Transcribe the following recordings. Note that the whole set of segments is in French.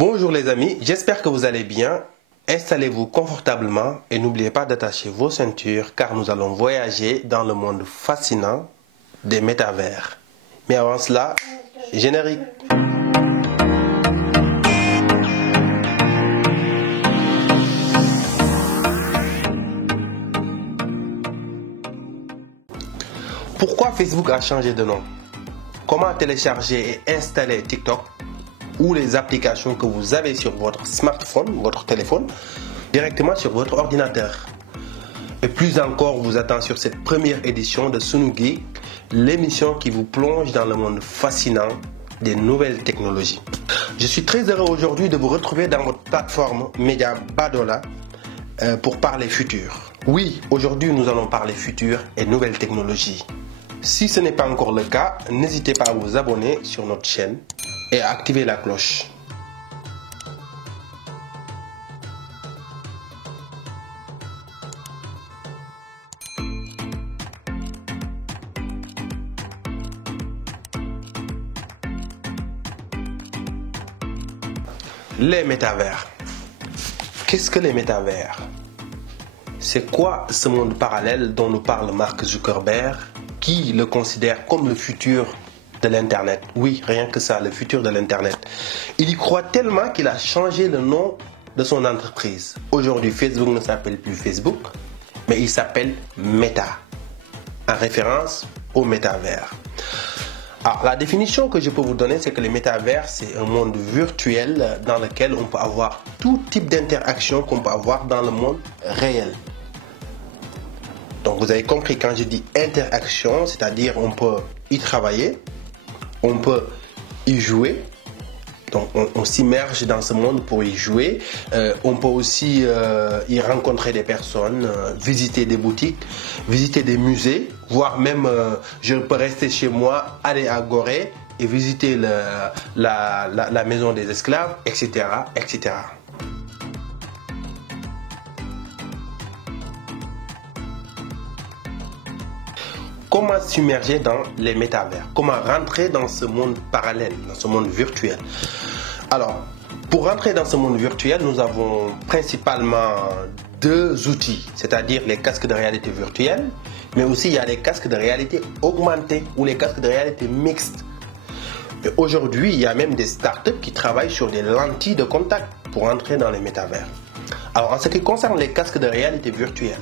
Bonjour les amis, j'espère que vous allez bien. Installez-vous confortablement et n'oubliez pas d'attacher vos ceintures car nous allons voyager dans le monde fascinant des métavers. Mais avant cela, générique. Pourquoi Facebook a changé de nom? Comment télécharger et installer TikTok ou les applications que vous avez sur votre smartphone, votre téléphone, directement sur votre ordinateur. Et plus encore, vous attend sur cette première édition de Sunu Geek, l'émission qui vous plonge dans le monde fascinant des nouvelles technologies. Je suis très heureux aujourd'hui de vous retrouver dans votre plateforme Média Badola pour parler futur. Oui, aujourd'hui nous allons parler futur et nouvelles technologies. Si ce n'est pas encore le cas, n'hésitez pas à vous abonner sur notre chaîne et à activer la cloche. Les métavers. Qu'est-ce que les métavers? C'est quoi ce monde parallèle dont nous parle Mark Zuckerberg, qui le considère comme le futur de l'Internet? Oui, rien que ça, le futur de l'Internet. Il y croit tellement qu'il a changé le nom de son entreprise. Aujourd'hui, Facebook ne s'appelle plus Facebook, mais il s'appelle Meta, en référence au métavers. Alors, la définition que je peux vous donner, c'est que les métavers, c'est un monde virtuel dans lequel on peut avoir tout type d'interaction qu'on peut avoir dans le monde réel. Donc, vous avez compris, quand je dis interaction, c'est-à-dire on peut y travailler, on peut y jouer, donc on s'immerge dans ce monde pour y jouer. On peut aussi y rencontrer des personnes, visiter des boutiques, visiter des musées, voire même je peux rester chez moi, aller à Gorée et visiter la maison des esclaves, etc., etc. Comment s'immerger dans les métavers? Comment rentrer dans ce monde parallèle, dans ce monde virtuel? Alors, pour rentrer dans ce monde virtuel, nous avons principalement deux outils, c'est-à-dire les casques de réalité virtuelle, mais aussi il y a les casques de réalité augmentée ou les casques de réalité mixte. Et aujourd'hui, il y a même des startups qui travaillent sur des lentilles de contact pour entrer dans les métavers. Alors, en ce qui concerne les casques de réalité virtuelle,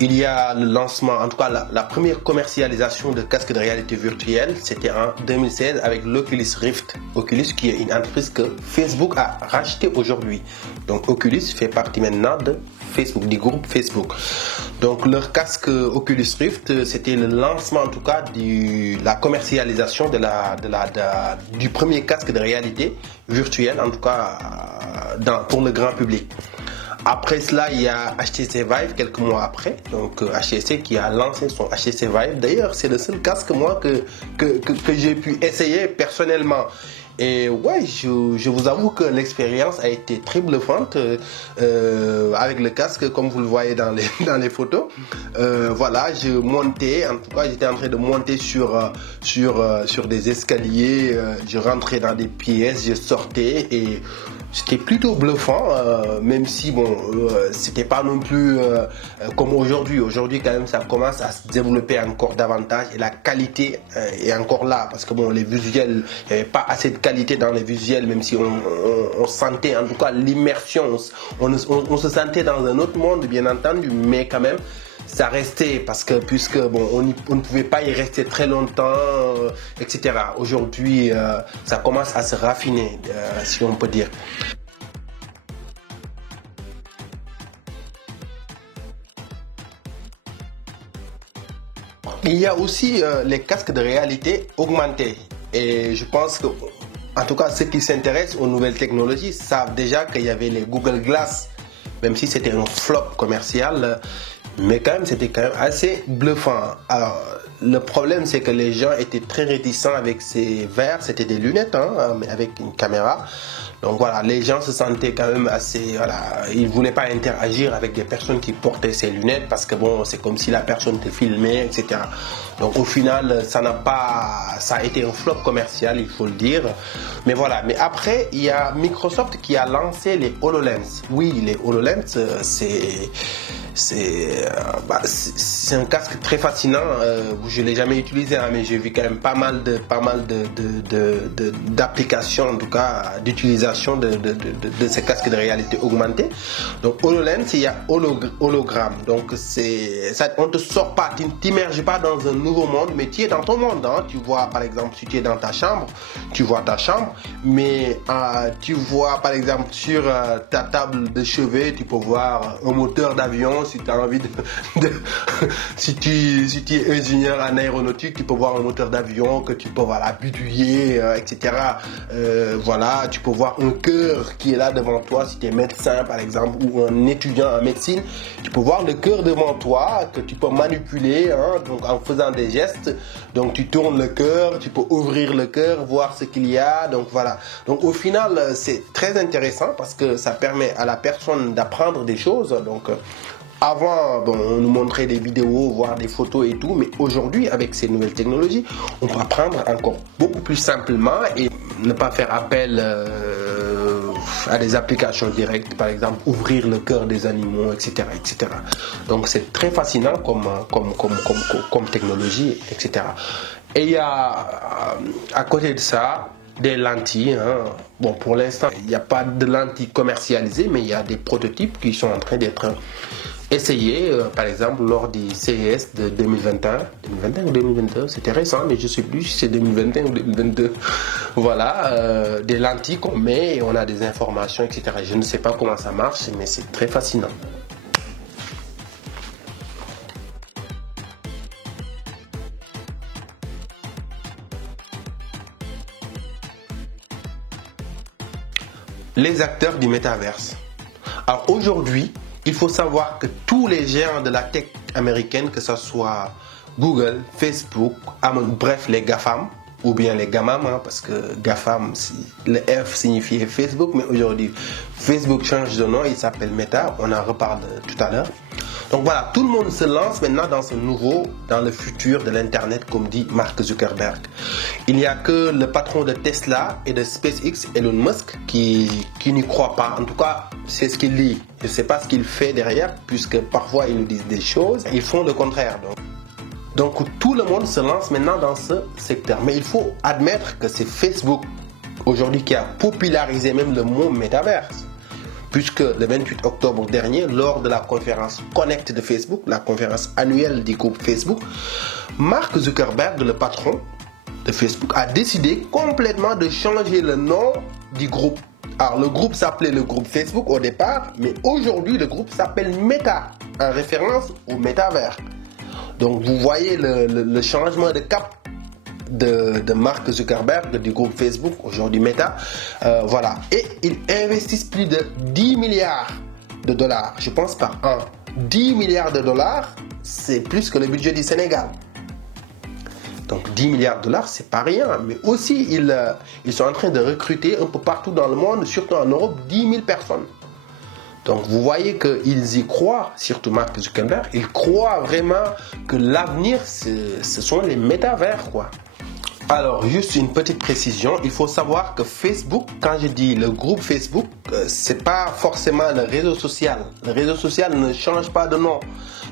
il y a le lancement, en tout cas la première commercialisation de casques de réalité virtuelle, c'était en 2016 avec l'Oculus Rift. Oculus qui est une entreprise que Facebook a rachetée aujourd'hui. Donc Oculus fait partie maintenant de Facebook, du groupe Facebook. Donc leur casque Oculus Rift, c'était le lancement en tout cas de la commercialisation du premier casque de réalité virtuelle, en tout cas pour le grand public. Après cela, il y a HTC Vive quelques mois après. Donc HTC qui a lancé son HTC Vive. D'ailleurs, c'est le seul casque moi que j'ai pu essayer personnellement. Et ouais, je vous avoue que l'expérience a été très bluffante avec le casque, comme vous le voyez dans les photos. Voilà, je montais, en tout cas, j'étais en train de monter sur des escaliers. Je rentrais dans des pièces, je sortais et c'était plutôt bluffant, même si bon, c'était pas non plus comme aujourd'hui. Aujourd'hui, quand même, ça commence à se développer encore davantage et la qualité est encore là parce que bon, les visuels, il n'y avait pas assez de qualité dans les visuels, même si on sentait en tout cas l'immersion, on se sentait dans un autre monde, bien entendu, mais quand même. Ça restait parce que puisque bon, on ne pouvait pas y rester très longtemps, etc. Aujourd'hui, ça commence à se raffiner, si on peut dire. Il y a aussi les casques de réalité augmentée. Et je pense que, en tout cas, ceux qui s'intéressent aux nouvelles technologies savent déjà qu'il y avait les Google Glass, même si c'était un flop commercial. Mais quand même, c'était quand même assez bluffant. Alors, le problème, c'est que les gens étaient très réticents avec ces verres. C'était des lunettes, mais avec une caméra. Donc voilà, les gens se sentaient quand même assez... Voilà, ils ne voulaient pas interagir avec des personnes qui portaient ces lunettes parce que bon, c'est comme si la personne te filmait, etc. Donc au final, ça a été un flop commercial, il faut le dire. Mais voilà. Mais après, il y a Microsoft qui a lancé les HoloLens. Oui, les HoloLens, c'est un casque très fascinant. Je l'ai jamais utilisé, hein, mais j'ai vu quand même pas mal d'applications, en tout cas d'utilisation de ces casques de réalité augmentée. Donc HoloLens, il y a hologramme. Donc on te sort pas, tu ne t'immerges pas dans un nouveau monde, mais tu es dans ton monde. Hein. Tu vois, par exemple, si tu es dans ta chambre, tu vois ta chambre, mais tu vois, par exemple, sur ta table de chevet, tu peux voir un moteur d'avion. Si tu as envie si tu es ingénieur en aéronautique, tu peux voir un moteur d'avion que tu peux bidouiller, etc. Voilà, tu peux voir un cœur qui est là devant toi. Si tu es médecin, par exemple, ou un étudiant en médecine, tu peux voir le cœur devant toi que tu peux manipuler, hein, donc en faisant des gestes. Donc tu tournes le cœur, tu peux ouvrir le cœur, voir ce qu'il y a. Donc voilà. Donc au final, c'est très intéressant parce que ça permet à la personne d'apprendre des choses. Donc avant, on nous montrait des vidéos, voir des photos et tout, mais aujourd'hui, avec ces nouvelles technologies, on peut apprendre encore beaucoup plus simplement et ne pas faire appel à des applications directes, par exemple, ouvrir le cœur des animaux, etc., etc. Donc, c'est très fascinant comme technologie, etc. Et il y a, à côté de ça, des lentilles. Hein. Bon, pour l'instant, il n'y a pas de lentilles commercialisées, mais il y a des prototypes qui sont en train d'être essayés, par exemple, lors du CES de 2021 ou 2022, c'était récent, mais je ne sais plus si c'est 2021 ou 2022. Voilà, des lentilles qu'on met et on a des informations, etc. Je ne sais pas comment ça marche, mais c'est très fascinant. Les acteurs du métaverse. Alors aujourd'hui, il faut savoir que tous les géants de la tech américaine, que ce soit Google, Facebook, bref les GAFAM, ou bien les GAMAM, hein, parce que GAFAM, le F signifiait Facebook, mais aujourd'hui Facebook change de nom, il s'appelle Meta, on en reparle tout à l'heure. Donc voilà, tout le monde se lance maintenant dans le futur de l'Internet, comme dit Mark Zuckerberg. Il n'y a que le patron de Tesla et de SpaceX, Elon Musk, qui n'y croit pas. En tout cas, c'est ce qu'il dit. Je ne sais pas ce qu'il fait derrière, puisque parfois ils nous disent des choses, ils font le contraire. Donc tout le monde se lance maintenant dans ce secteur. Mais il faut admettre que c'est Facebook aujourd'hui qui a popularisé même le mot métaverse. Puisque le 28 octobre dernier, lors de la conférence Connect de Facebook, la conférence annuelle du groupe Facebook, Mark Zuckerberg, le patron de Facebook, a décidé complètement de changer le nom du groupe. Alors le groupe s'appelait le groupe Facebook au départ, mais aujourd'hui le groupe s'appelle Meta, en référence au métavers. Donc vous voyez le changement de cap de Mark Zuckerberg du groupe Facebook, aujourd'hui Meta, voilà. Et ils investissent plus de 10 milliards de dollars, je pense par an. 10 milliards de dollars, c'est plus que le budget du Sénégal. Donc 10 milliards de dollars, c'est pas rien. Mais aussi, ils sont en train de recruter un peu partout dans le monde, surtout en Europe, 10 000 personnes. Donc vous voyez qu'ils y croient, surtout Mark Zuckerberg, ils croient vraiment que l'avenir, ce sont les métavers, quoi. Alors, juste une petite précision, il faut savoir que Facebook, quand je dis le groupe Facebook, c'est pas forcément le réseau social. Le réseau social ne change pas de nom.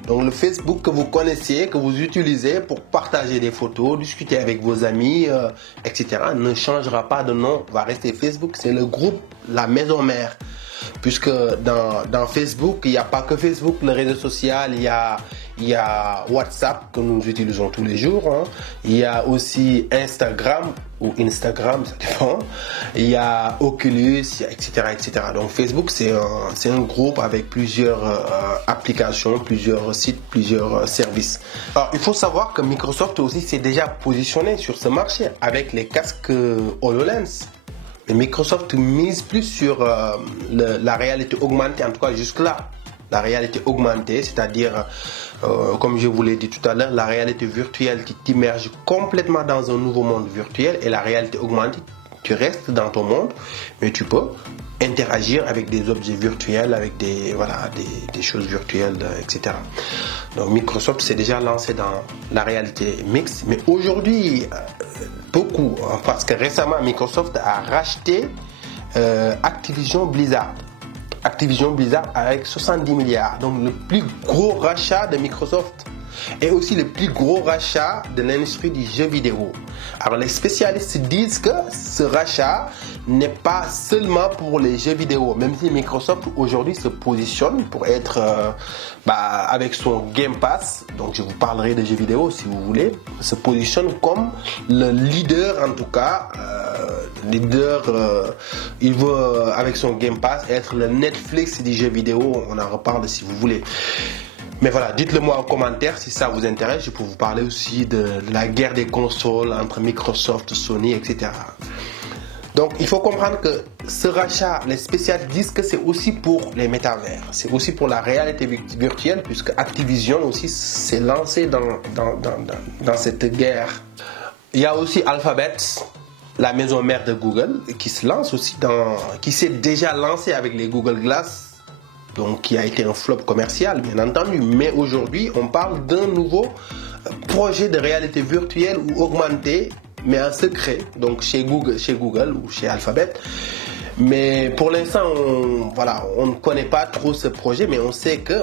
Donc le Facebook que vous connaissez, que vous utilisez pour partager des photos, discuter avec vos amis, etc., ne changera pas de nom, va rester Facebook. C'est le groupe, la maison mère. Puisque dans Facebook, il n'y a pas que Facebook, le réseau social, il y a WhatsApp que nous utilisons tous les jours. Hein. Il y a aussi Instagram ou Instagram, ça dépend. Il y a Oculus, etc., etc. Donc Facebook, c'est un groupe avec plusieurs applications, plusieurs sites, plusieurs services. Alors, il faut savoir que Microsoft aussi s'est déjà positionné sur ce marché avec les casques HoloLens. Mais Microsoft mise plus sur la réalité augmentée, en tout cas jusque-là. La réalité augmentée, c'est-à-dire, comme je vous l'ai dit tout à l'heure, la réalité virtuelle qui t'immerge complètement dans un nouveau monde virtuel, et la réalité augmentée Tu restes dans ton monde, mais tu peux interagir avec des objets virtuels, avec des choses virtuelles, etc. Donc Microsoft s'est déjà lancé dans la réalité mixte, mais aujourd'hui, beaucoup, parce que récemment Microsoft a racheté Activision Blizzard. Activision Blizzard avec 70 milliards, donc le plus gros rachat de Microsoft et aussi le plus gros rachat de l'industrie du jeu vidéo. Alors les spécialistes disent que ce rachat n'est pas seulement pour les jeux vidéo, même si Microsoft aujourd'hui se positionne pour être avec son Game Pass, donc je vous parlerai de jeux vidéo si vous voulez, se positionne comme le leader, en tout cas il veut avec son Game Pass être le Netflix du jeu vidéo. On en reparle si vous voulez. Mais voilà, dites-le moi en commentaire si ça vous intéresse. Je peux vous parler aussi de la guerre des consoles entre Microsoft, Sony, etc. Donc il faut comprendre que ce rachat, les spécialistes disent que c'est aussi pour les métavers, c'est aussi pour la réalité virtuelle, puisque Activision aussi s'est lancé dans cette guerre. Il y a aussi Alphabet, la maison mère de Google, qui se lance aussi qui s'est déjà lancé avec les Google Glass, donc qui a été un flop commercial bien entendu, mais aujourd'hui on parle d'un nouveau projet de réalité virtuelle ou augmentée, mais en secret, donc chez Google ou chez Alphabet. Mais pour l'instant, on ne connaît pas trop ce projet, mais on sait que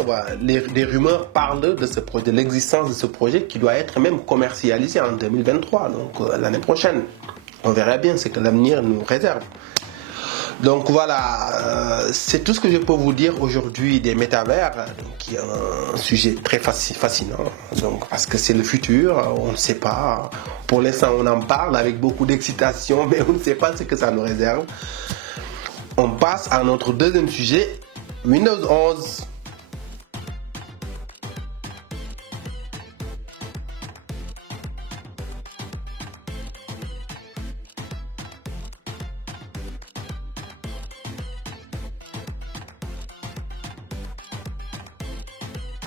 des rumeurs parlent de ce projet, de l'existence de ce projet qui doit être même commercialisé en 2023, donc l'année prochaine. On verra bien ce que l'avenir nous réserve. Donc voilà, c'est tout ce que je peux vous dire aujourd'hui des métavers, qui est un sujet très fascinant, donc, parce que c'est le futur, on ne sait pas. Pour l'instant, on en parle avec beaucoup d'excitation, mais on ne sait pas ce que ça nous réserve. On passe à notre deuxième sujet, Windows 11.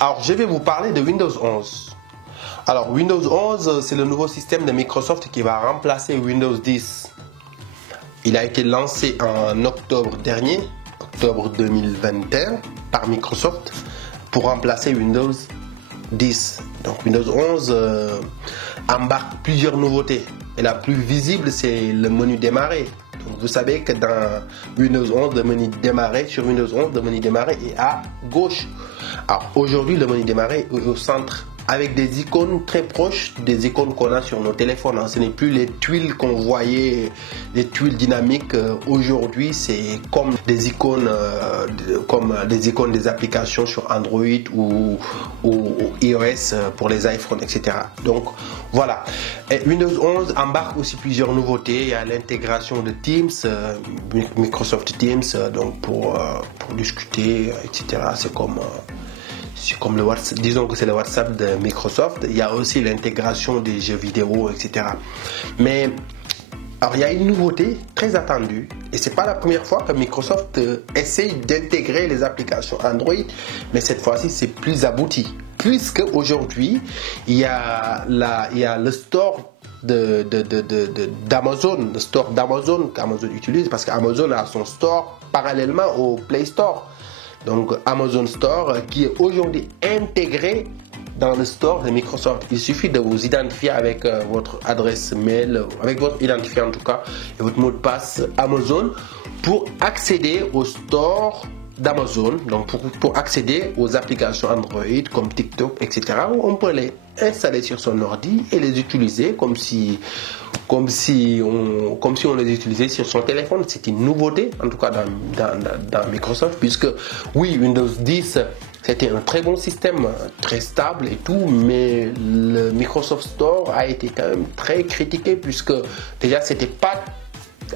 Alors, je vais vous parler de Windows 11. Alors, Windows 11, c'est le nouveau système de Microsoft qui va remplacer Windows 10. Il a été lancé en octobre dernier, octobre 2021, par Microsoft pour remplacer Windows 10. Donc, Windows 11 embarque plusieurs nouveautés. Et la plus visible, c'est le menu démarrer. Donc, vous savez que dans Windows 11, le menu démarrer, sur Windows 11, le menu démarrer est à gauche. Alors aujourd'hui, le menu démarrer est au centre avec des icônes très proches des icônes qu'on a sur nos téléphones. Ce n'est plus les tuiles qu'on voyait, les tuiles dynamiques. Aujourd'hui, c'est comme des icônes, des applications sur Android ou iOS pour les iPhones, etc. Donc voilà. Et Windows 11 embarque aussi plusieurs nouveautés. Il y a l'intégration de Teams, Microsoft Teams, donc pour discuter, etc. C'est comme le WhatsApp, disons que c'est le WhatsApp de Microsoft. Il y a aussi l'intégration des jeux vidéo, etc. Mais alors, il y a une nouveauté très attendue, et c'est pas la première fois que Microsoft essaye d'intégrer les applications Android, mais cette fois-ci c'est plus abouti, puisque aujourd'hui il y a le store d'Amazon, le store d'Amazon qu'Amazon utilise, parce qu'Amazon a son store parallèlement au Play Store. Donc Amazon Store qui est aujourd'hui intégré dans le store de Microsoft. Il suffit de vous identifier avec votre adresse mail, avec votre identifiant en tout cas, et votre mot de passe Amazon pour accéder au store d'Amazon, donc pour accéder aux applications Android comme TikTok, etc. On peut les installer sur son ordi et les utiliser comme si on les utilisait sur son téléphone. C'est une nouveauté, en tout cas dans Microsoft, puisque oui, Windows 10 c'était un très bon système, très stable et tout, mais le Microsoft Store a été quand même très critiqué, puisque déjà c'était pas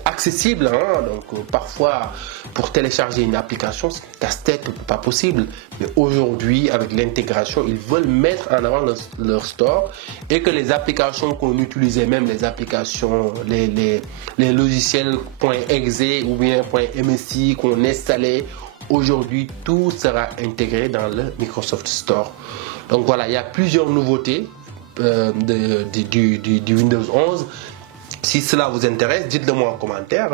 accessible, donc parfois pour télécharger une application c'est casse-tête, pas possible. Mais aujourd'hui, avec l'intégration, ils veulent mettre en avant leur store, et que les applications qu'on utilisait, même les applications, les logiciels .exe ou bien .msi qu'on installait, aujourd'hui tout sera intégré dans le Microsoft Store. Donc voilà, il y a plusieurs nouveautés du Windows 11 Si cela vous intéresse, dites-le moi en commentaire.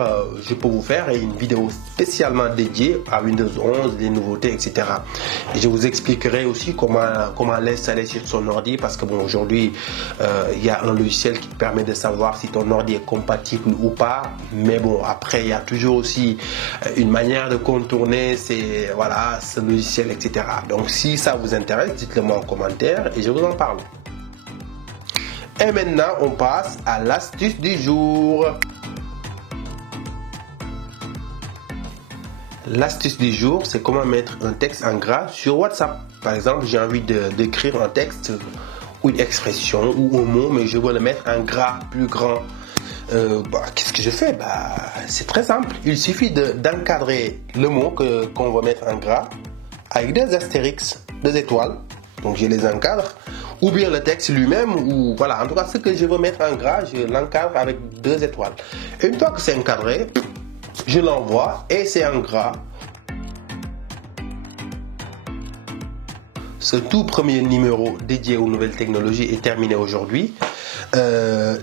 Je peux vous faire une vidéo spécialement dédiée à Windows 11, les nouveautés, etc. Et je vous expliquerai aussi comment l'installer sur son ordi, parce que bon, aujourd'hui, il y a un logiciel qui te permet de savoir si ton ordi est compatible ou pas. Mais bon, après, il y a toujours aussi une manière de contourner ce logiciel, etc. Donc, si ça vous intéresse, dites-le moi en commentaire et je vous en parle. Et maintenant, on passe à l'astuce du jour. L'astuce du jour, c'est comment mettre un texte en gras sur WhatsApp. Par exemple, j'ai envie d'écrire un texte ou une expression ou un mot, mais je veux le mettre en gras, plus grand. Qu'est-ce que je fais? C'est très simple. Il suffit d'encadrer le mot qu'on va mettre en gras avec deux astérix, deux étoiles. Donc je les encadre, ou bien le texte lui-même, ou voilà, en tout cas ce que je veux mettre en gras, je l'encadre avec deux étoiles. Et une fois que c'est encadré, je l'envoie et c'est en gras. Ce tout premier numéro dédié aux nouvelles technologies est terminé aujourd'hui.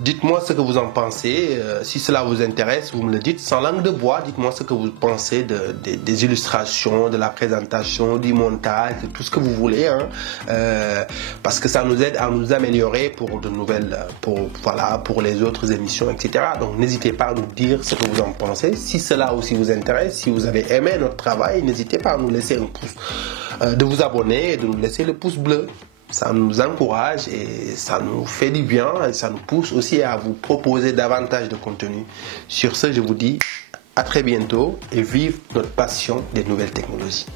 Dites-moi ce que vous en pensez. Si cela vous intéresse, vous me le dites. Sans langue de bois, dites-moi ce que vous pensez des illustrations, de la présentation, du montage, de tout ce que vous voulez. Parce que ça nous aide à nous améliorer pour de nouvelles, pour les autres émissions, etc. Donc n'hésitez pas à nous dire ce que vous en pensez. Si cela aussi vous intéresse, si vous avez aimé notre travail, n'hésitez pas à nous laisser un pouce, de vous abonner et de nous laisser le pouce bleu. Ça nous encourage et ça nous fait du bien et ça nous pousse aussi à vous proposer davantage de contenu. Sur ce, je vous dis à très bientôt et vive notre passion des nouvelles technologies.